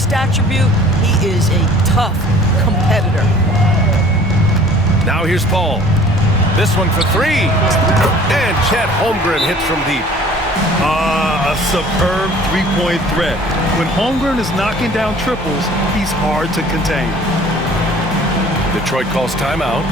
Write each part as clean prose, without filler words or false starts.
best attribute, he is a tough competitor. Now here's Paul. This one for three. And Chet Holmgren hits from deep. A superb three-point threat. When Holmgren is knocking down triples, he's hard to contain. Detroit calls timeout.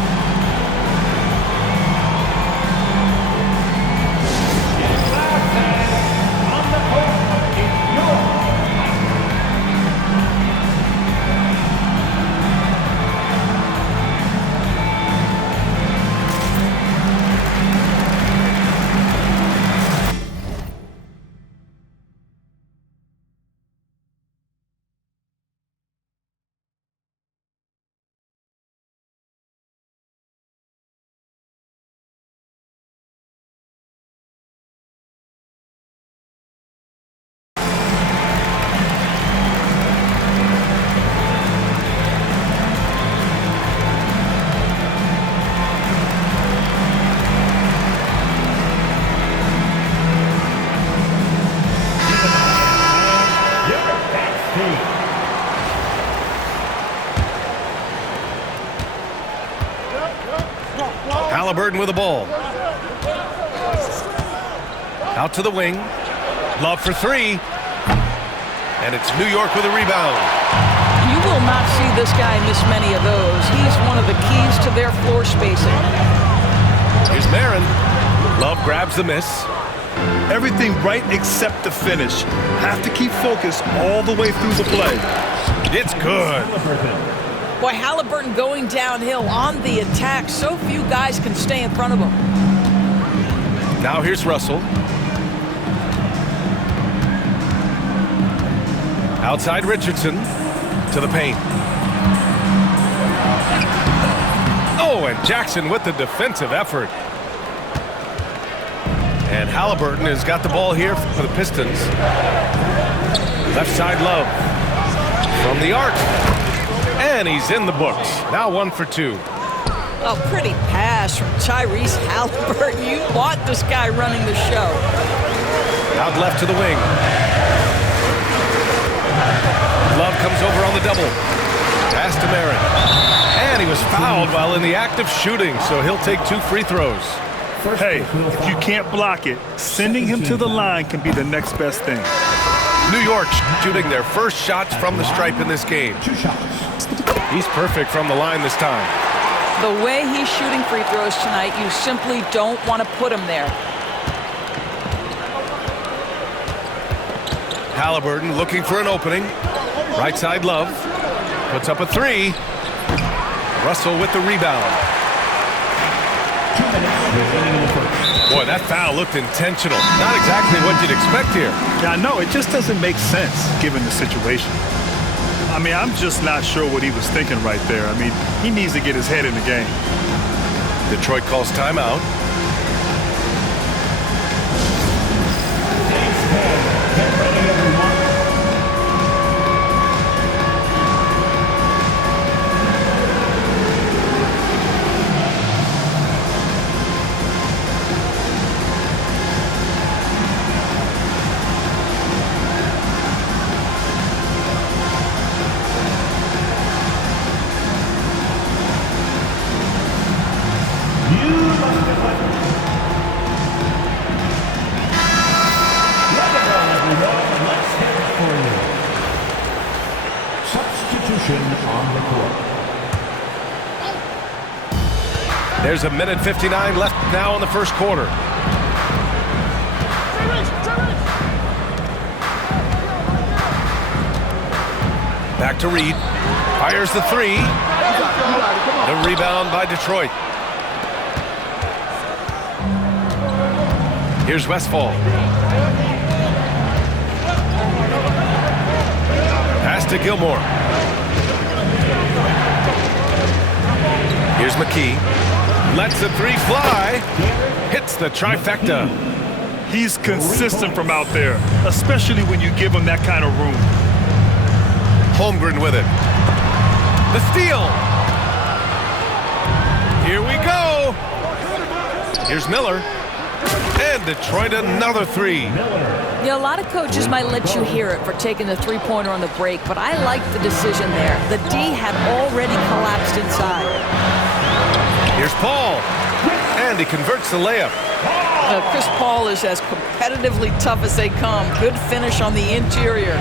Halliburton with the ball. Out to the wing. Love for three. And it's New York with a rebound. You will not see this guy miss many of those. He's one of the keys to their floor spacing. Here's Marin. Love grabs the miss. Everything right except the finish. Have to keep focused all the way through the play. It's good. Boy, Halliburton going downhill on the attack. So few guys can stay in front of him. Now here's Russell. Outside Richardson to the paint. Oh, and Jackson with the defensive effort. And Halliburton has got the ball here for the Pistons. Left side Love. From the arc. And he's in the books. Now 1 for 2. A pretty pass from Tyrese Halliburton. You want this guy running the show. Out left to the wing. Love comes over on the double. Pass to Marin. And he was fouled while in the act of shooting, so he'll take 2 free throws. Hey, if you can't block it, sending him to the line can be the next best thing. New York shooting their first shots from the stripe in this game. He's perfect from the line this time. The way he's shooting free throws tonight, you simply don't want to put him there. Halliburton looking for an opening. Right side Love. Puts up a three. Russell with the rebound. Boy, that foul looked intentional. Not exactly what you'd expect here. Yeah, I know. It just doesn't make sense given the situation. I mean, I'm just not sure what he was thinking right there. I mean, he needs to get his head in the game. Detroit calls timeout. On the court. There's a minute 59 left now in the first quarter. Back to Reed. Fires the three. The rebound by Detroit. Here's Westphal. Pass to Gilmore. Here's McKee. Lets the three fly. Hits the trifecta. He's consistent from out there, especially when you give him that kind of room. Holmgren with it. The steal. Here we go. Here's Miller. And Detroit another three. Yeah, a lot of coaches might let you hear it for taking the three-pointer on the break, but I like the decision there. The D had already collapsed inside. Here's Paul. And he converts the layup. Chris Paul is as competitively tough as they come. Good finish on the interior.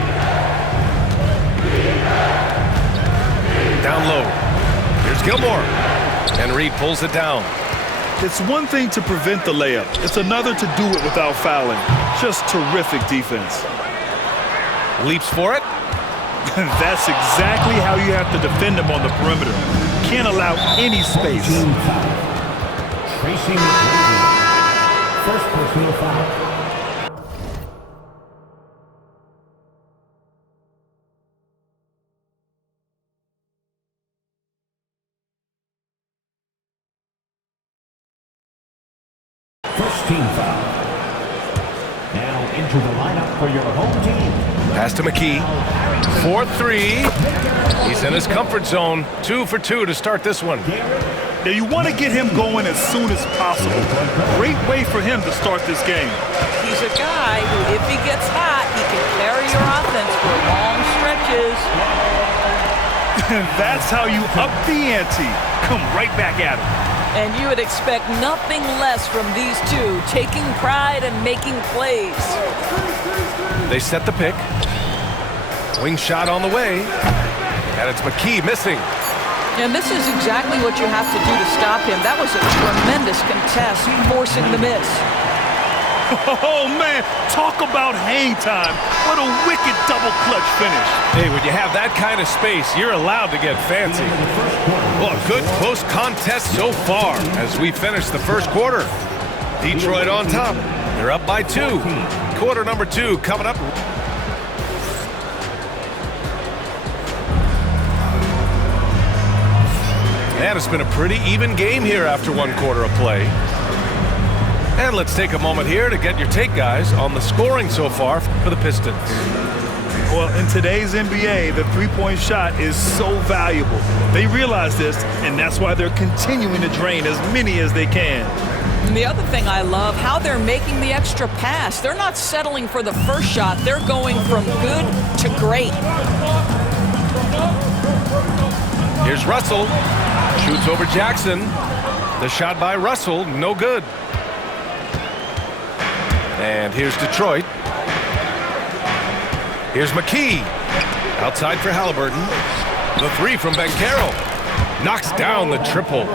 Down low. Here's Gilmore. And Reed pulls it down. It's one thing to prevent the layup. It's another to do it without fouling. Just terrific defense. Leaps for it. That's exactly how you have to defend him on the perimeter. Can't allow any space. Team foul. Tracy McGrady. First personal foul. First team foul. Now into the lineup for your home team. Pass to McKee. 4-3. He's in his comfort zone. 2 for 2 to start this one. Now you want to get him going as soon as possible. Great way for him to start this game. He's a guy who, if he gets hot, he can carry your offense for long stretches. That's how you up the ante. Come right back at him. And you would expect nothing less from these two, taking pride and making plays. They set the pick. Wing shot on the way. And it's McKee missing. And this is exactly what you have to do to stop him. That was a tremendous contest, forcing the miss. Oh, man, talk about hang time. What a wicked double clutch finish. Hey, when you have that kind of space, you're allowed to get fancy. Well, a good close contest so far as we finish the first quarter. Detroit on top. They're up by 2. Quarter number 2 coming up. And it's been a pretty even game here after 1 quarter of play. And let's take a moment here to get your take, guys, on the scoring so far for the Pistons. Well, in today's NBA, the three-point shot is so valuable. They realize this, and that's why they're continuing to drain as many as they can. And the other thing I love, how they're making the extra pass. They're not settling for the first shot. They're going from good to great. Here's Russell. Shoots over Jackson. The shot by Russell, no good. And here's Detroit. Here's McKee. Outside for Halliburton. The 3 from Banchero. Knocks down the triple.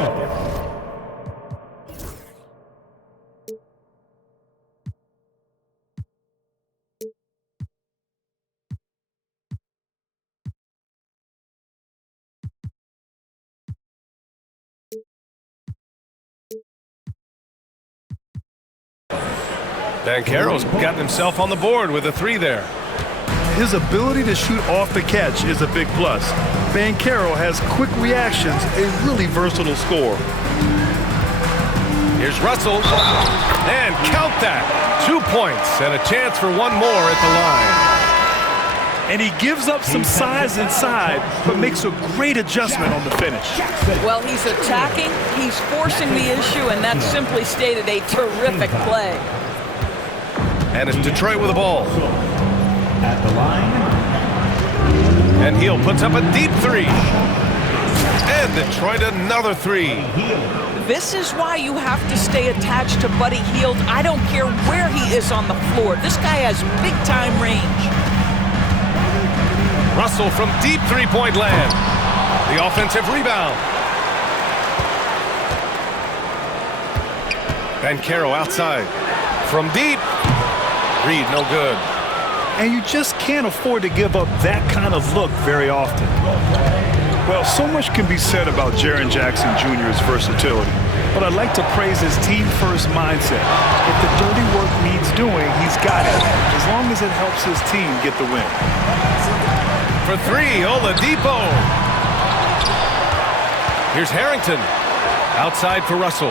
Banchero's gotten himself on the board with a 3 there. His ability to shoot off the catch is a big plus. Banchero has quick reactions, a really versatile scorer. Here's Russell. And count that. 2 points and a chance for 1 more at the line. And he gives up some size inside, but makes a great adjustment on the finish. Well, he's attacking, he's forcing the issue, and that's simply stated a terrific play. And it's Detroit with the ball. At the line. And Hield puts up a deep 3. And Detroit another 3. This is why you have to stay attached to Buddy Hield. I don't care where he is on the floor. This guy has big-time range. Russell from deep three-point land. The offensive rebound. Banchero outside. From deep. Reed, no good. And you just can't afford to give up that kind of look very often. Well, so much can be said about Jaren Jackson Jr.'s versatility, but I'd like to praise his team-first mindset. If the dirty work needs doing, he's got it, as long as it helps his team get the win. For 3, Oladipo. Here's Harrington. Outside for Russell.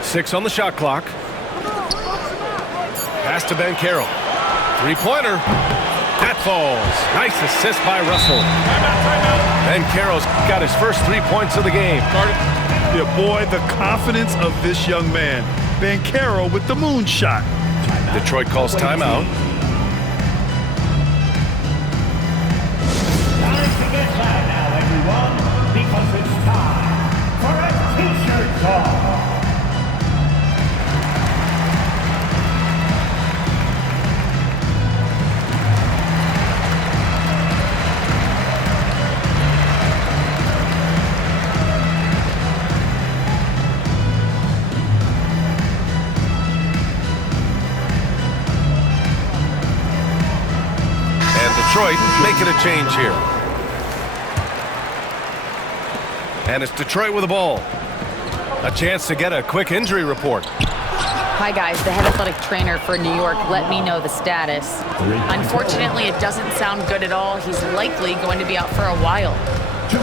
6 on the shot clock. Pass to Banchero. 3-pointer. At falls. Nice assist by Russell. Banchero's got his first 3 points of the game. Yeah, boy, the confidence of this young man. Banchero with the moonshot. Detroit calls timeout. Time to get loud now, everyone, because it's time for a t-shirt talk. Detroit making a change here. And it's Detroit with the ball. A chance to get a quick injury report. Hi guys, the head athletic trainer for New York let me know the status. Unfortunately, it doesn't sound good at all. He's likely going to be out for a while.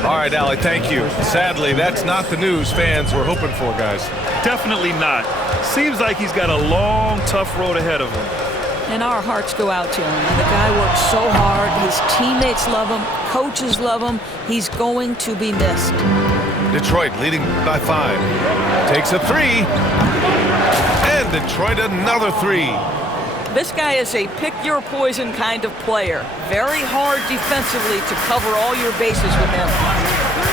All right, Allie, thank you. Sadly, that's not the news fans were hoping for, guys. Definitely not. Seems like he's got a long, tough road ahead of him. And our hearts go out to him. And the guy works so hard. His teammates love him. Coaches love him. He's going to be missed. Detroit leading by 5. Takes a 3. And Detroit another 3. This guy is a pick-your-poison kind of player. Very hard defensively to cover all your bases with him.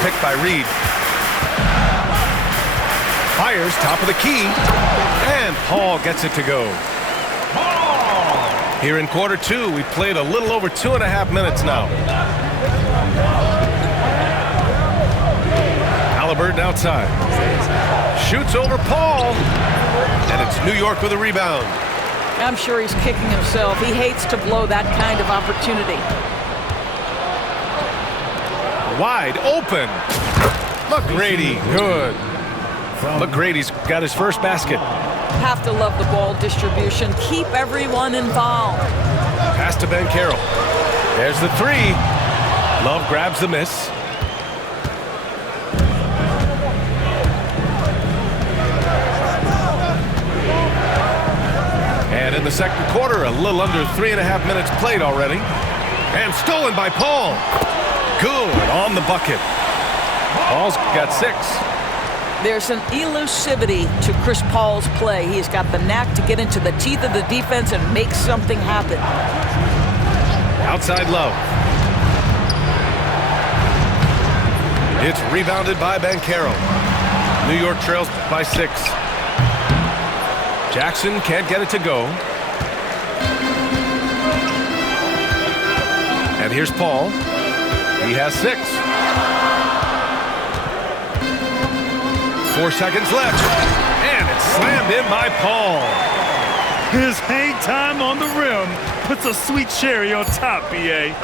Picked by Reed. Fires top of the key. And Paul gets it to go. Here in quarter 2, we played a little over 2.5 minutes now. Halliburton outside. Shoots over Paul. And it's New York with a rebound. I'm sure he's kicking himself. He hates to blow that kind of opportunity. Wide open. McGrady, good. McGrady's got his first basket. Have to love the ball distribution. Keep everyone involved. Pass to Banchero. There's the 3. Love grabs the miss. And in the second quarter, a little under 3.5 minutes played already. And stolen by Paul. Good on the bucket. Paul's got 6. There's an elusivity to Chris Paul's play. He's got the knack to get into the teeth of the defense and make something happen. Outside Love. It's rebounded by Banchero. New York trails by 6. Jackson can't get it to go. And here's Paul. He has 6. 4 seconds left. And it's slammed in by Paul. His hang time on the rim puts a sweet cherry on top, B.A.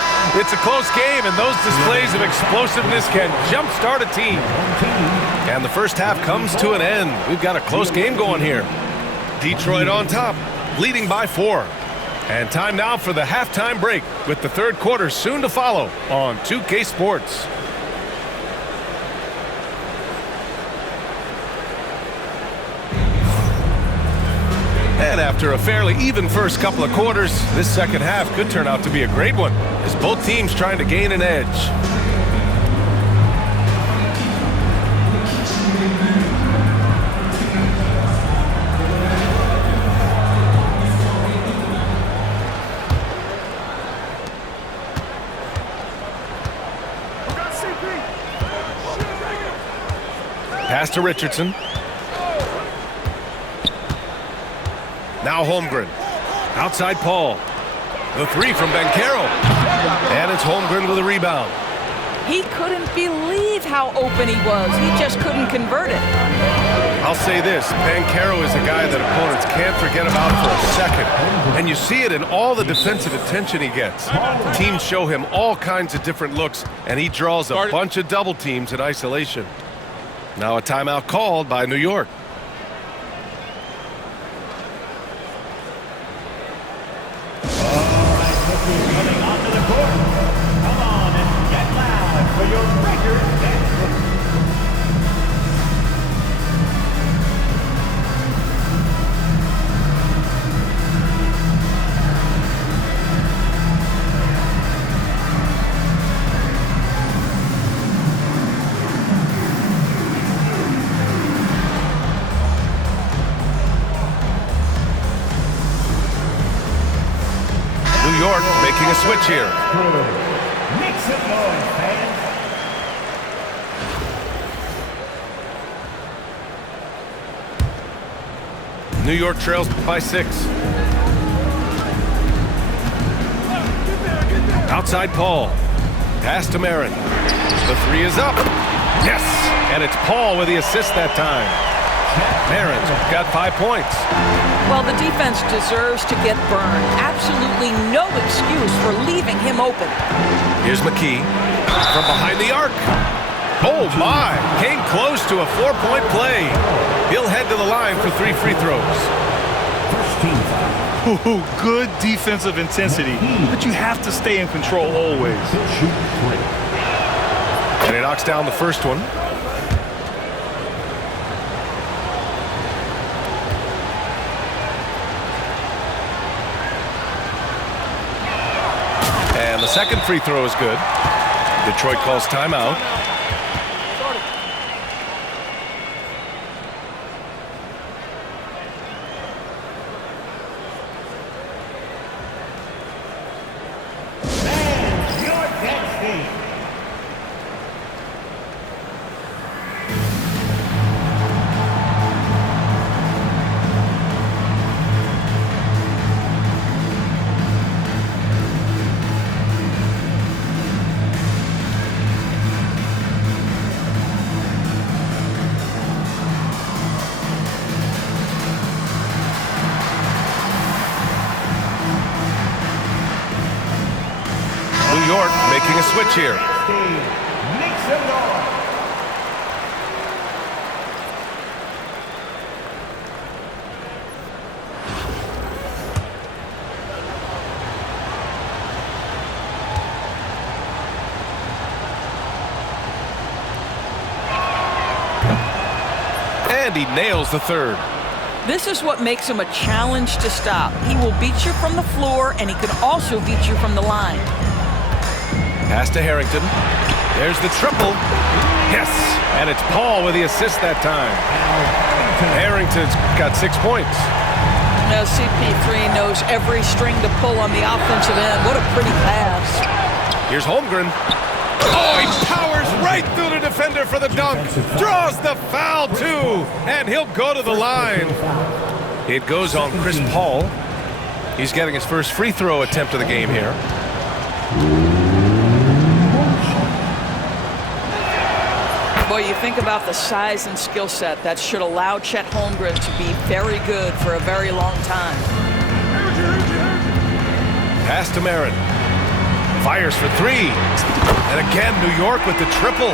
It's a close game, and those displays of explosiveness can jumpstart a team. And the first half comes to an end. We've got a close game going here. Detroit on top, leading by 4. And time now for the halftime break, with the third quarter soon to follow on 2K Sports. And after a fairly even first couple of quarters, this second half could turn out to be a great one, as both teams trying to gain an edge. Pass to Richardson. Now Holmgren. Outside Paul. The 3 from Banchero. And it's Holmgren with a rebound. He couldn't believe how open he was. He just couldn't convert it. I'll say this, Banchero is a guy that opponents can't forget about for a second. And you see it in all the defensive attention he gets. Teams show him all kinds of different looks, and he draws a bunch of double teams in isolation. Now a timeout called by New York. Coming onto the court. Come on and get loud for your record dance. making a switch here. Make some noise, fans. New York trails by 6. Outside Paul. Pass to Marin. The 3 is up. Yes! And it's Paul with the assist that time. Marin's got 5 points. Well, the defense deserves to get burned. Absolutely no excuse for leaving him open. Here's McKee from behind the arc. Oh, my! Came close to a 4-point play. He'll head to the line for 3 free throws. First team foul. Ooh, good defensive intensity, but you have to stay in control always. Shoot 3. And he knocks down the first one. And the second free throw is good. Detroit calls timeout. Man, you're dead, Steve. New York making a switch here. Steve, make some noise. And he nails the third. This is what makes him a challenge to stop. He will beat you from the floor, and he can also beat you from the line. Pass to Harrington. There's the triple. Yes! And it's Paul with the assist that time. Harrington's got 6 points. Now, CP3 knows every string to pull on the offensive end. What a pretty pass. Here's Holmgren. Oh, he powers right through the defender for the dunk. Draws the foul, too. And he'll go to the line. It goes on Chris Paul. He's getting his first free throw attempt of the game here. Boy, you think about the size and skill set that should allow Chet Holmgren to be very good for a very long time. Pass to Marin. Fires for 3. And again, New York with the triple.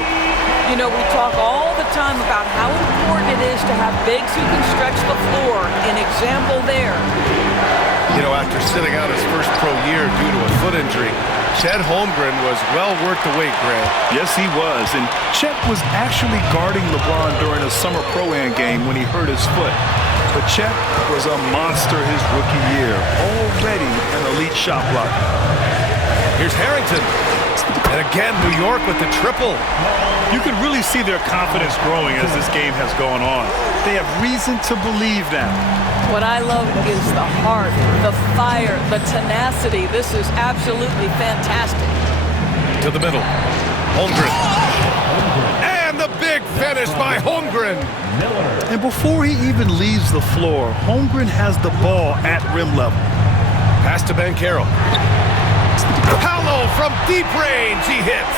You know, we talk all the time about how important it is to have bigs who can stretch the floor. An example there. You know, after sitting out his first pro year due to a foot injury, Chet Holmgren was well worth the wait, Grant. Yes, he was. And Chet was actually guarding LeBron during a summer Pro-Am game when he hurt his foot. But Chet was a monster his rookie year. Already an elite shot blocker. Here's Harrington. And again, New York with the triple. You can really see their confidence growing as this game has gone on. They have reason to believe now. What I love is the heart, the fire, the tenacity. This is absolutely fantastic. To the middle. Holmgren. And the big finish by Holmgren. And before he even leaves the floor, Holmgren has the ball at rim level. Pass to Banchero. Paolo from deep range, he hits.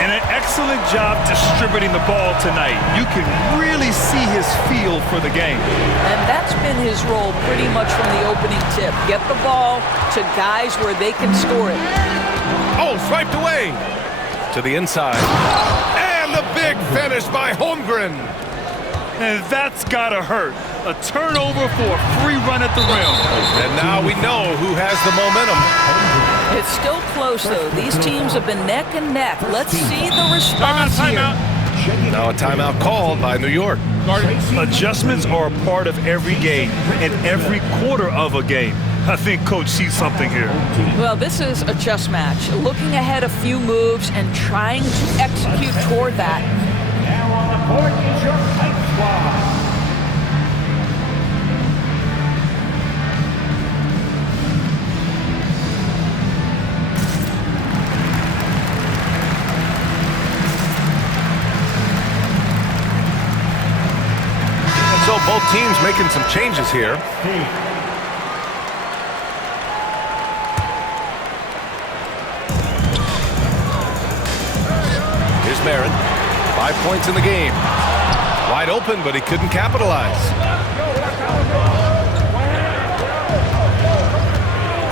And an excellent job distributing the ball tonight. You can really see his feel for the game. And that's been his role pretty much from the opening tip. Get the ball to guys where they can score it. Oh, swiped away. To the inside. And the big finish by Holmgren. And that's gotta hurt. A turnover for a free run at the rim. And now we know who has the momentum. It's still close, though. These teams have been neck and neck. Let's see the response here. Now a timeout called by New York. Adjustments are a part of every game and every quarter of a game. I think Coach sees something here. Well, this is a chess match. Looking ahead a few moves and trying to execute toward that. Now on the court is your Pipe Squad. Both teams making some changes here. Here's Marin. 5 points in the game. Wide open, but he couldn't capitalize.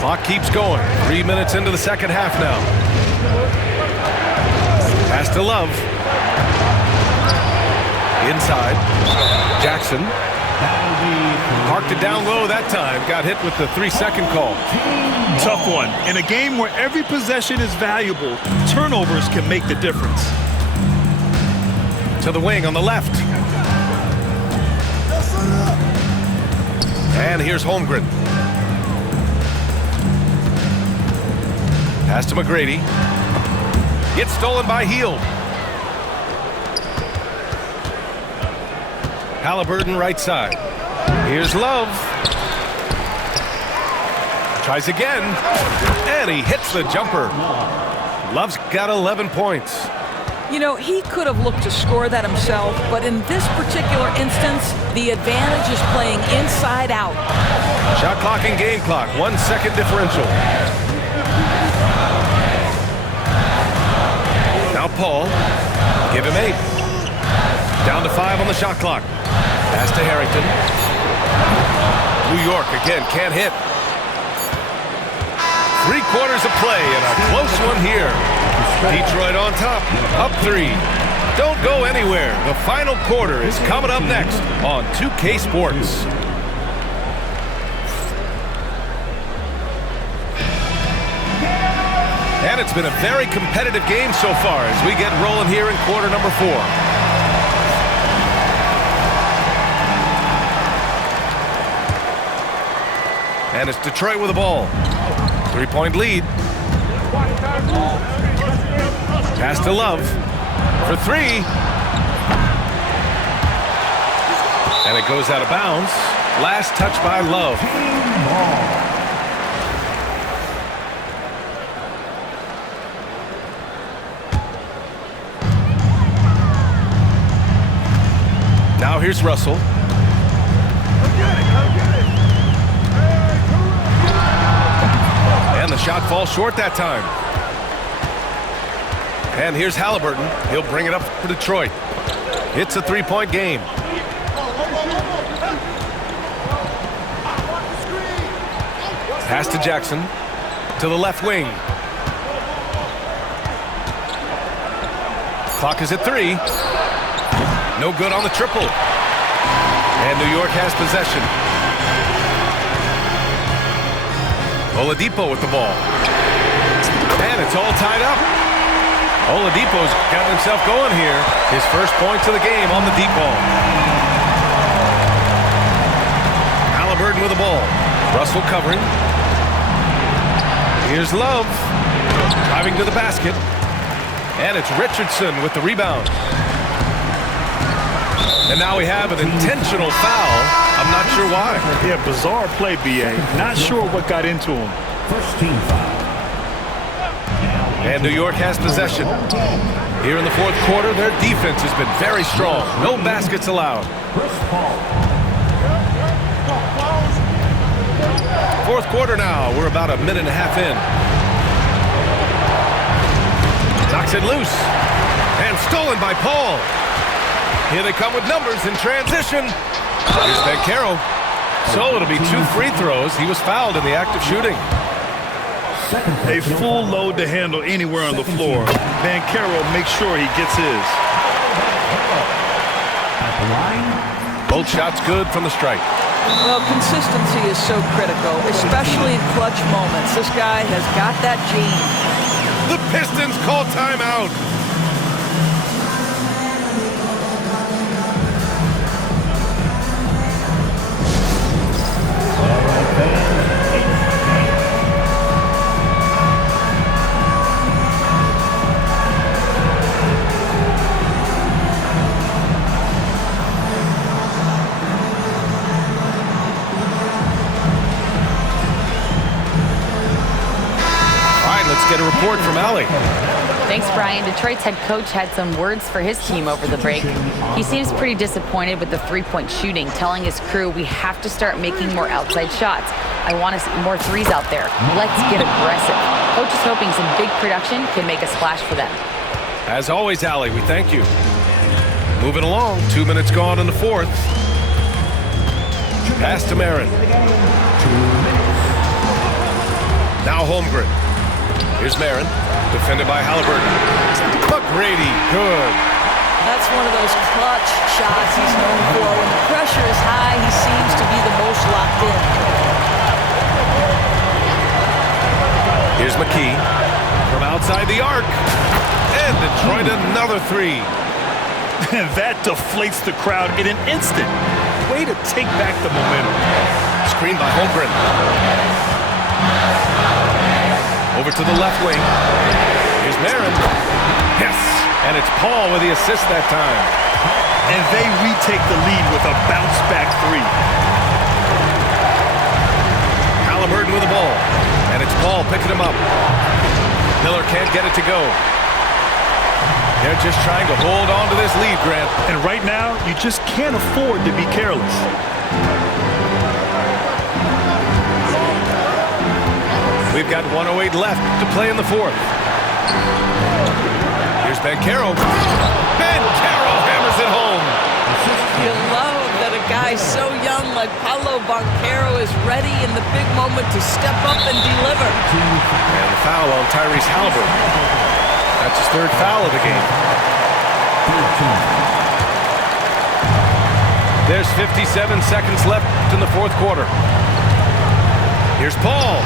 Clock keeps going. 3 minutes into the second half now. Pass to Love. Inside. Jackson. Parked it down low that time. Got hit with the 3-second call. Tough one. In a game where every possession is valuable, turnovers can make the difference. To the wing on the left. And here's Holmgren. Pass to McGrady. Gets stolen by Hield. Halliburton right side. Here's Love. Tries again. And he hits the jumper. Love's got 11 points. You know, he could have looked to score that himself, but in this particular instance, the advantage is playing inside out. Shot clock and game clock. 1 second differential. Now Paul. Give him 8. Down to 5 on the shot clock. Pass to Harrington. New York again can't hit. 3 quarters of play and a close one here. Detroit on top, up 3. Don't go anywhere. The final quarter is coming up next on 2K Sports. And it's been a very competitive game so far as we get rolling here in quarter number 4. And it's Detroit with the ball. 3-point lead. Pass to Love for 3. And it goes out of bounds. Last touch by Love. Now here's Russell. And the shot falls short that time. And here's Halliburton. He'll bring it up for Detroit. It's a 3-point game. Pass to Jackson. To the left wing. Clock is at 3. No good on the triple. And New York has possession. Oladipo with the ball. And it's all tied up. Oladipo's got himself going here. His first points of the game on the deep ball. Halliburton with the ball. Russell covering. Here's Love. Driving to the basket. And it's Richardson with the rebound. And now we have an intentional foul. I'm not sure why. Yeah, bizarre play, B.A. Not sure what got into him. First team foul. And New York has possession. Here in the fourth quarter, their defense has been very strong. No baskets allowed. Fourth quarter now. We're about a minute and a half in. Knocks it loose. And stolen by Paul. Here they come with numbers in transition. Here's Banchero. So it'll be 2 free throws. He was fouled in the act of shooting. A full load to handle anywhere on the floor. Banchero makes sure he gets his. Both shots good from the strike. Well, consistency is so critical, especially in clutch moments. This guy has got that gene. The Pistons call timeout. Get a report from Allie. Thanks, Brian. Detroit's head coach had some words for his team over the break. He seems pretty disappointed with the three-point shooting, telling his crew, we have to start making more outside shots. I want to see more threes out there. Let's get aggressive. Coach is hoping some big production can make a splash for them. As always, Allie, we thank you. Moving along, 2 minutes gone in the fourth. Pass to Marin. Now Holmgren. Here's Marin, defended by Halliburton. McGrady, good. That's one of those clutch shots he's known for. When the pressure is high, he seems to be the most locked in. Here's McKee from outside the arc. And Detroit another three. And that deflates the crowd in an instant. Way to take back the momentum. Screen by Holmgren. Over to the left wing. Here's Marin. Yes! And it's Paul with the assist that time. And they retake the lead with a bounce-back three. Halliburton with the ball. And it's Paul picking him up. Miller can't get it to go. They're just trying to hold on to this lead, Grant. And right now, you just can't afford to be careless. We've got 1:08 left to play in the fourth. Here's Banchero. Banchero hammers it home. You love that a guy so young like Paolo Banchero is ready in the big moment to step up and deliver. And the foul on Tyrese Halliburton. That's his third foul of the game. There's 57 seconds left in the fourth quarter. Here's Paul.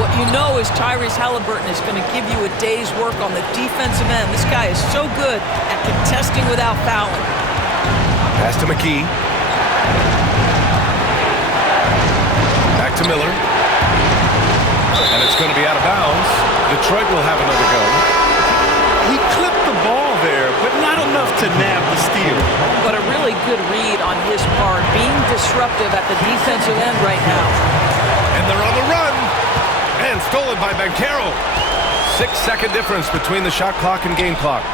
What you know is Tyrese Halliburton is going to give you a day's work on the defensive end. This guy is so good at contesting without fouling. Pass to McKee. Back to Miller. And it's going to be out of bounds. Detroit will have another go. He clipped the ball there, but not enough to nab the steal. But a really good read on his part, being disruptive at the defensive end right now. And they're on the run. And stolen by Banchero. 6-second difference between the shot clock and game clock.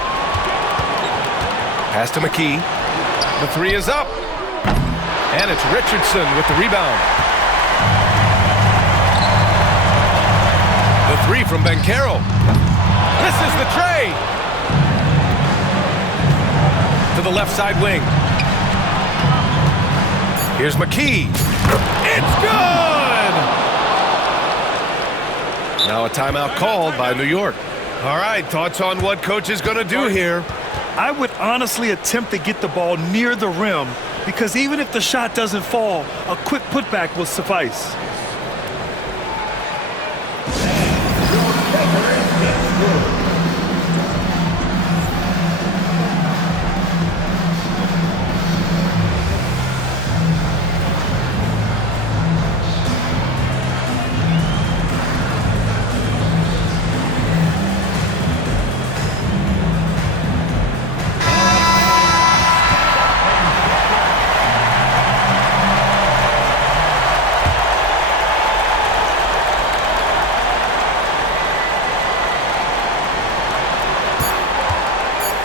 Pass to McKee. The three is up. And it's Richardson with the rebound. The three from Banchero. Misses the tray. To the left side wing. Here's McKee. It's good! Now a timeout called by New York. All right, thoughts on what coach is going to do here? I would honestly attempt to get the ball near the rim because even if the shot doesn't fall, a quick putback will suffice.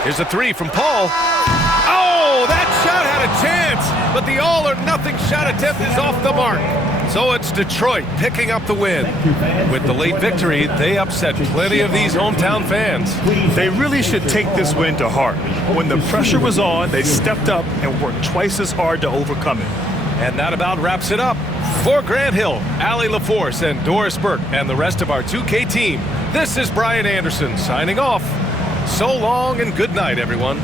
Here's a three from Paul. Oh, that shot had a chance, but the all-or-nothing shot attempt is off the mark. So it's Detroit picking up the win. With the late victory, they upset plenty of these hometown fans. They really should take this win to heart. When the pressure was on, they stepped up and worked twice as hard to overcome it. And that about wraps it up. For Grant Hill, Allie LaForce, and Doris Burke, and the rest of our 2K team, this is Brian Anderson signing off. So long and good night, everyone.